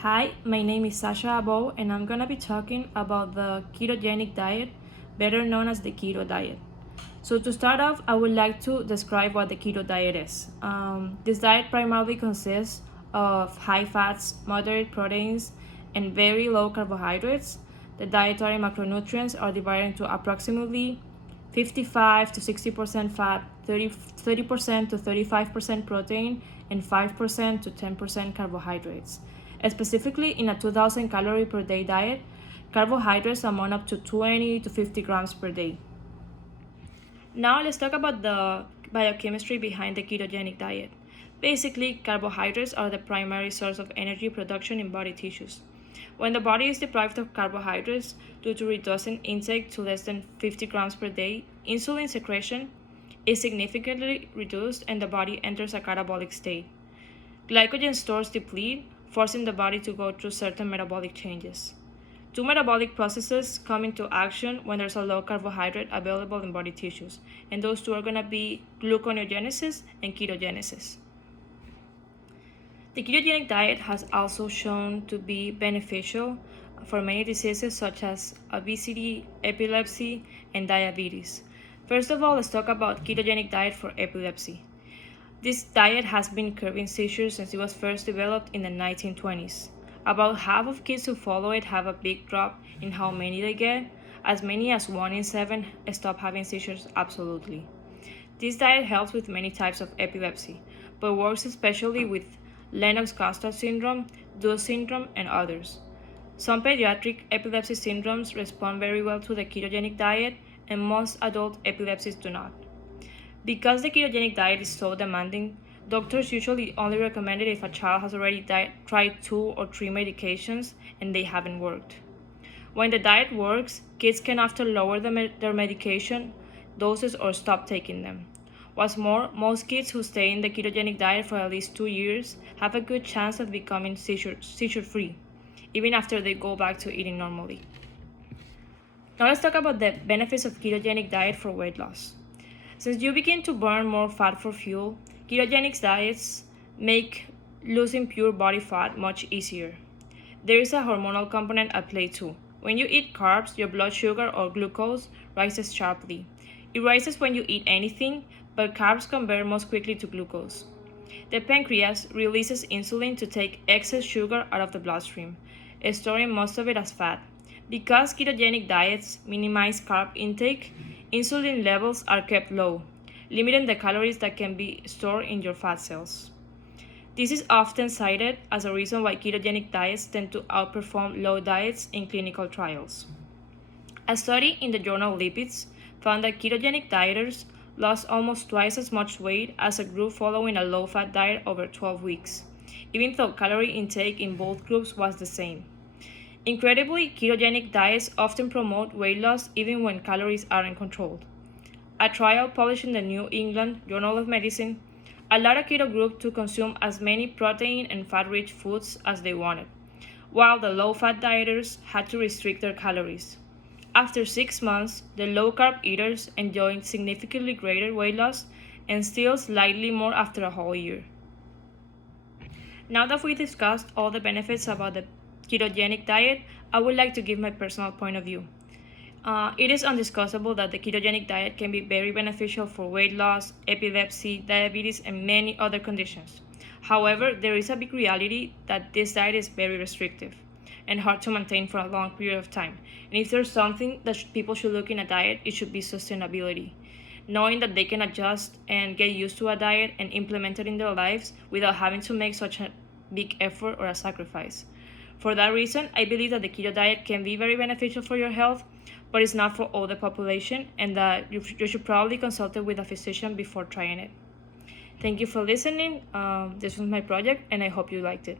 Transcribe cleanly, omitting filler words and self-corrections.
Hi, my name is Sasha Abo, and I'm gonna be talking about the ketogenic diet, better known as the keto diet. So, to start off, I would like to describe what the keto diet is. This diet primarily consists of high fats, moderate proteins, and very low carbohydrates. The dietary macronutrients are divided into approximately 55 to 60% fat, 30% to 35% protein, and 5% to 10% carbohydrates. Specifically, in a 2000 calorie per day diet, carbohydrates amount up to 20 to 50 grams per day. Now let's talk about the biochemistry behind the ketogenic diet. Basically, carbohydrates are the primary source of energy production in body tissues. When the body is deprived of carbohydrates due to reducing intake to less than 50 grams per day, insulin secretion is significantly reduced and the body enters a catabolic state. Glycogen stores deplete, forcing the body to go through certain metabolic changes. Two metabolic processes come into action when there's a low carbohydrate available in body tissues, and those two are going to be gluconeogenesis and ketogenesis. The ketogenic diet has also shown to be beneficial for many diseases such as obesity, epilepsy, and diabetes. First of all, let's talk about ketogenic diet for epilepsy. This diet has been curbing seizures since it was first developed in the 1920s. About half of kids who follow it have a big drop in how many they get. As many as 1 in 7 stop having seizures absolutely. This diet helps with many types of epilepsy, but works especially with Lennox-Gastaut syndrome, DUS syndrome, and others. Some pediatric epilepsy syndromes respond very well to the ketogenic diet, and most adult epilepsies do not. Because the ketogenic diet is so demanding, doctors usually only recommend it if a child has already tried 2 or 3 medications and they haven't worked. When the diet works, kids can often lower their medication doses or stop taking them. What's more, most kids who stay in the ketogenic diet for at least 2 years have a good chance of becoming seizure-free, even after they go back to eating normally. Now let's talk about the benefits of ketogenic diet for weight loss. Since you begin to burn more fat for fuel, ketogenic diets make losing pure body fat much easier. There is a hormonal component at play too. When you eat carbs, your blood sugar or glucose rises sharply. It rises when you eat anything, but carbs convert most quickly to glucose. The pancreas releases insulin to take excess sugar out of the bloodstream, storing most of it as fat. Because ketogenic diets minimize carb intake, insulin levels are kept low, limiting the calories that can be stored in your fat cells. This is often cited as a reason why ketogenic diets tend to outperform low diets in clinical trials. A study in the journal Lipids found that ketogenic dieters lost almost twice as much weight as a group following a low-fat diet over 12 weeks, even though calorie intake in both groups was the same. Incredibly, ketogenic diets often promote weight loss even when calories aren't controlled. A trial published in the New England Journal of Medicine allowed a keto group to consume as many protein and fat-rich foods as they wanted, while the low-fat dieters had to restrict their calories. After 6 months, the low-carb eaters enjoyed significantly greater weight loss and still slightly more after a whole year. Now that we discussed all the benefits about the ketogenic diet, I would like to give my personal point of view. It is undiscussable that the ketogenic diet can be very beneficial for weight loss, epilepsy, diabetes, and many other conditions. However, there is a big reality that this diet is very restrictive and hard to maintain for a long period of time. And if there's something that people should look in a diet, it should be sustainability. Knowing that they can adjust and get used to a diet and implement it in their lives without having to make such a big effort or a sacrifice. For that reason, I believe that the keto diet can be very beneficial for your health, but it's not for all the population, and that you should probably consult it with a physician before trying it. Thank you for listening. This was my project, and I hope you liked it.